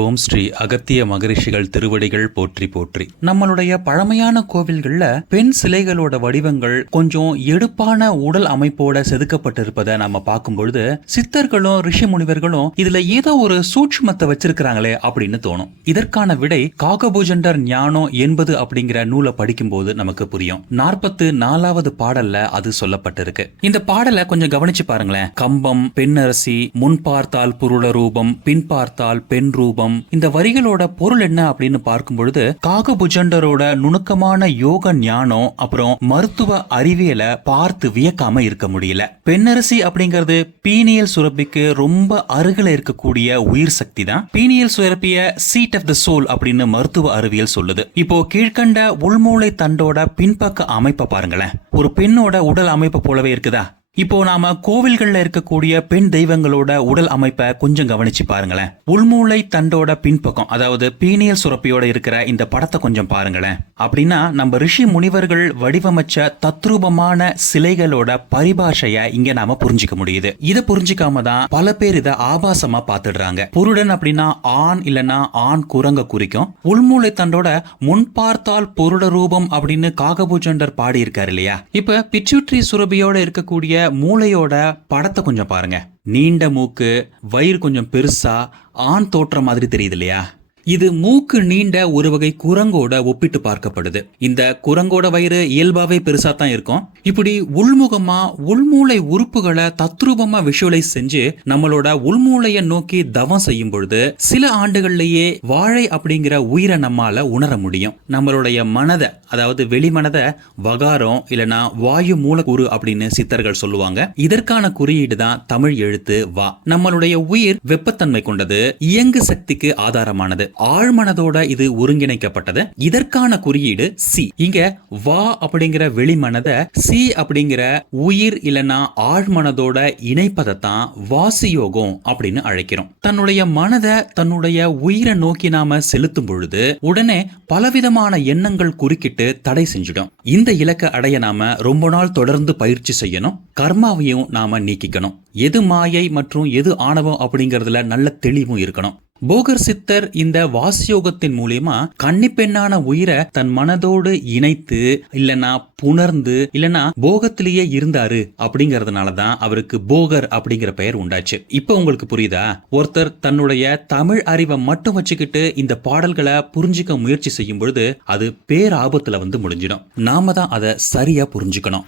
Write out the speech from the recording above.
ஓம் ஸ்ரீ அகத்திய மகரிஷிகள் திருவடிகள் போற்றி போற்றி. நம்மளுடைய பழமையான கோவில்கள்ல பெண் சிலைகளோட வடிவங்கள் கொஞ்சம் எடுப்பான உடல் அமைப்போட செதுக்கப்பட்டிருப்பதை நம்ம பார்க்கும் பொழுது சித்தர்களும் ரிஷி முனிவர்களும் இதுல ஏதோ ஒரு சூட்சுமத்தை வச்சிருக்கிறாங்களே அப்படின்னு தோணும். இதற்கான விடை காகபூஜண்டர் ஞானம் என்பது அப்படிங்கிற நூலை படிக்கும்போது நமக்கு புரியும். நாற்பத்து நாலாவது பாடல்ல அது சொல்லப்பட்டிருக்கு. இந்த பாடலை கொஞ்சம் கவனிச்சு பாருங்களேன். கம்பம் பெண்ணரசி முன் பார்த்தால் புருட ரூபம் பின் பார்த்தால் பெண் ரூபம் இந்த வரிகளோட பொருள் என்ன அப்படின்னு பார்க்கும் பொழுது காகபுஜண்டரோட நுணுக்கமான யோக ஞானம் அப்புறம் மருத்துவ அறிவியலை பார்த்து வியக்காம இருக்க முடியல. பெண்ணரசி அப்படிங்கிறது பீனியல் சுரப்பிக்கு ரொம்ப அருகில இருக்கக்கூடிய உயிர் சக்தி தான். பீனியல் சுரப்பிய சீட் ஆஃப் த சோல் அப்படின்னு மருத்துவ அறிவியல் சொல்லுது. இப்போ கீழ்கண்ட உள்மூளை தண்டோட பின்பக்க அமைப்பை பாருங்களேன். ஒரு பெண்ணோட உடல் அமைப்பு போலவே இருக்குதா? இப்போ நாம கோவில்கள்ல இருக்கக்கூடிய பெண் தெய்வங்களோட உடல் அமைப்பை கொஞ்சம் கவனிச்சு பாருங்களேன். உள்மூளை தண்டோட பின்பக்கம் அதாவது பீனியல் சுரப்பியோட இருக்கிற இந்த படத்தை கொஞ்சம் பாருங்களேன். அப்படின்னா நம்ம ரிஷி முனிவர்கள் வடிவமைச்ச தத்ரூபமான சிலைகளோட பரிபாஷைய இங்க நாம புரிஞ்சுக்க முடியுது. இதை புரிஞ்சுக்காம தான் பல பேர் இதை ஆபாசமா பாத்துடுறாங்க புருடன் அப்படின்னா ஆண் இல்லனா ஆண் குரங்க குறிக்கும். உள்மூளை தண்டோட முன் பார்த்தால் பொருட ரூபம் அப்படின்னு காகபூஜண்டர் பாடி இருக்காரு இல்லையா? இப்ப பிச்சுட்ரி சுரபியோட இருக்கக்கூடிய மூளையோட படத்தை கொஞ்சம் பாருங்க. நீண்ட மூக்கு வயிறு கொஞ்சம் பெருசா ஆண் தோற்றம் மாதிரி தெரியுது இல்லையா? இது மூக்கு நீண்ட ஒரு வகை குரங்கோட ஒப்பிட்டு பார்க்கப்படுது. இந்த குரங்கோட வயிறு இயல்பாவே பெருசா தான் இருக்கும். இப்படி உள்முகமா உள்மூளை உறுப்புகளை தத்ரூபமா விஷுவலைஸ் செஞ்சு நம்மளோட உள்மூளைய நோக்கி தவம் செய்யும் பொழுது சில ஆண்டுகள்லயே வாழை அப்படிங்கிற உயிரை நம்மால உணர முடியும். நம்மளுடைய மனதை அதாவது வெளிமனதை வகாரம் இல்லனா வாயு மூலக்கூறு அப்படின்னு சித்தர்கள் சொல்லுவாங்க. இதற்கான குறியீடு தான் தமிழ் எழுத்து வா. நம்மளுடைய உயிர் வெப்பத்தன்மை கொண்டது இயங்கு சக்திக்கு ஆதாரமானது. ஆழ்மனதோட இது ஒருங்கிணைக்கப்பட்டது. இதற்கான குறியீடு சி இங்க வா அப்படிங்கிற வெளிமனதை சி அப்படிங்கிற உயிர் இல்லனா ஆழ்மனதோட இணைப்பதை தான் வாசியோகம் அப்படின்னு அழைக்கிறோம். தன்னுடைய மனதை தன்னுடைய உயிரை நோக்கி நாம செலுத்தும் பொழுது உடனே பலவிதமான எண்ணங்கள் குறுக்கிட்டு தடை செஞ்சிடும். இந்த இலக்கை அடைய நாம ரொம்ப நாள் தொடர்ந்து பயிற்சி செய்யணும். கர்மாவையும் நாம நீக்கிக்கணும். எது மாயை மற்றும் எது ஆணவம் அப்படிங்கறதுல நல்ல தெளிவும் இருக்கணும். போகர் சித்தர் இந்த வாசியோகத்தின் மூலியமா கன்னிப்பெண்ணான உயிரை தன் மனதோடு இணைத்து இல்லனா புணர்ந்து இல்லனா போகத்திலேயே இருந்தாரு அப்படிங்கறதுனாலதான் அவருக்கு போகர் அப்படிங்கிற பெயர் உண்டாச்சு. இப்போ உங்களுக்கு புரியுதா? ஒருத்தர் தன்னுடைய தமிழ் அறிவை மட்டும் வச்சுக்கிட்டு இந்த பாடல்களை புரிஞ்சுக்க முயற்சி செய்யும் பொழுது அது பேராபத்துல வந்து முடிஞ்சிடும். நாம தான் அதை சரியா புரிஞ்சுக்கணும்.